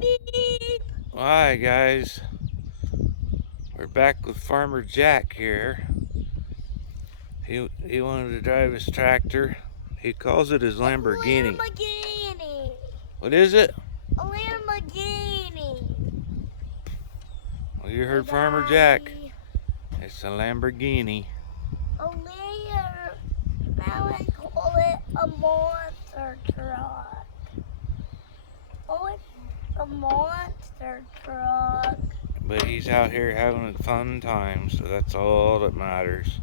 Beep. Hi guys, we're back with Farmer Jack here. He wanted to drive his tractor. He calls it his Lamborghini. Lamborghini. What is it? A Lamborghini. Well, you heard Hey, Farmer Jack. Daddy. It's a Lamborghini. A Lamb. Now I call it a monster truck. Oh, it's a monster truck. But he's out here having a fun time, so that's all that matters.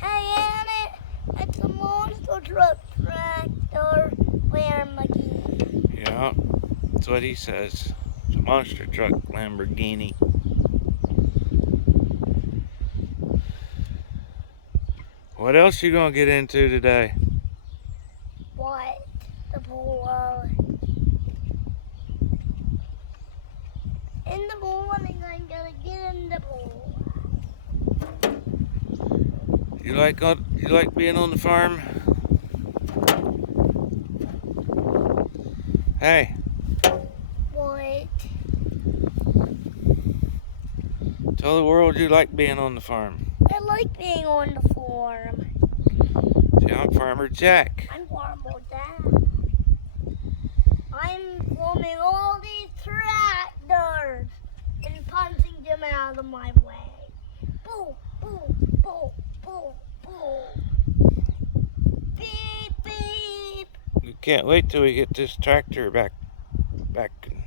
Hey, Anna, it's a monster truck tractor Lamborghini. Yeah, that's what he says. It's a monster truck Lamborghini. What else you gonna get into today? What? The pool. In the morning, I'm gonna get in the pool. You like being on the farm? Hey, What? tell the world you like being on the farm. I like being on the farm. See, I'm Farmer Jack. I'm Farmer Jack. I'm filming all these tractors and punching them out of my way. Boo, boo, boo, boo, boo. Beep, beep. You can't wait till we get this tractor back in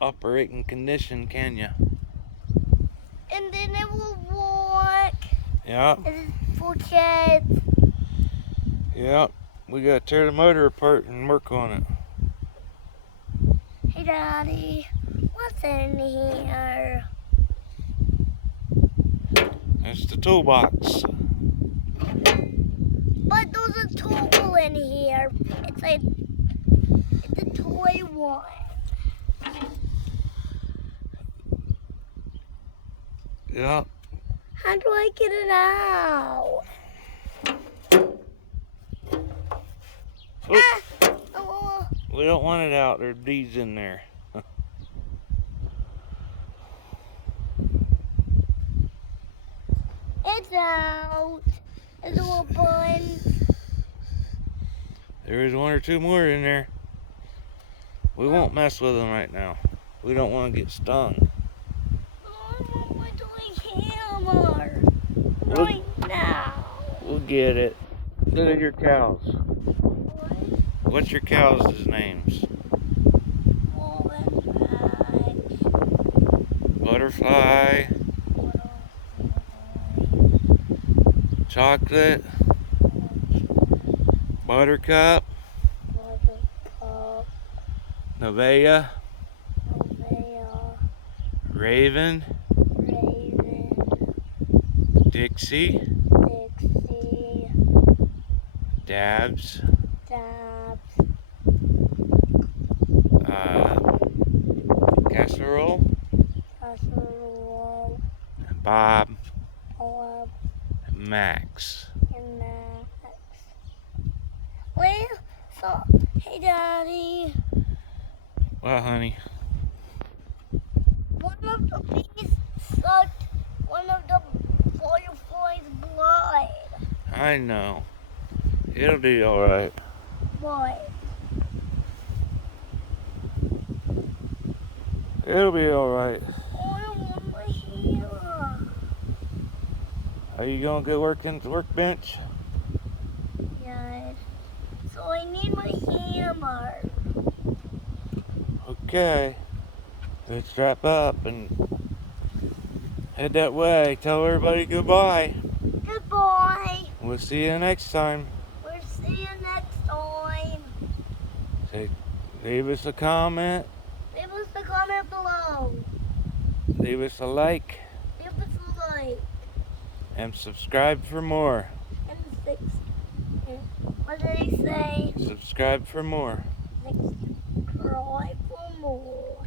operating condition, can you? And then it will work. Yeah, It's for kids. yeah. We gotta tear the motor apart and work on it. Hey, Daddy, what's in here? It's the toolbox. But there's a tool in here. It's a toy one. Yeah. How do I get it out? Oh, Ah! Oh, we don't want it out. There's bees in there. it's out. It's a little bun. There is one or two more in there. We won't mess with them right now. We don't want to get stung. I want my toy hammer We'll, right now. we'll get it. Look at your cows. What? What's your cows' names? Butterfly, Chocolate, Buttercup, Nevaeh, Raven, Dixie, Dabs, Casserole, Bob, Max. Well, so, hey, Daddy. Well, honey, One of the bees sucked one of the butterfly's blood. I know. It'll be alright. What? It'll be alright. I don't want my hair. Are you gonna go work in the workbench? Yes. So I need my hammer. Okay. Let's wrap up and head that way. Tell everybody goodbye. Goodbye. We'll see you next time. We'll see you next time. Say, leave us a comment. Leave us a comment below. Leave us a like. Leave us a like. And subscribe for more. And what did he say? Subscribe for more. Subscribe for more.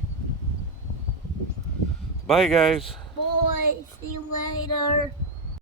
Bye, guys. Bye. See you later.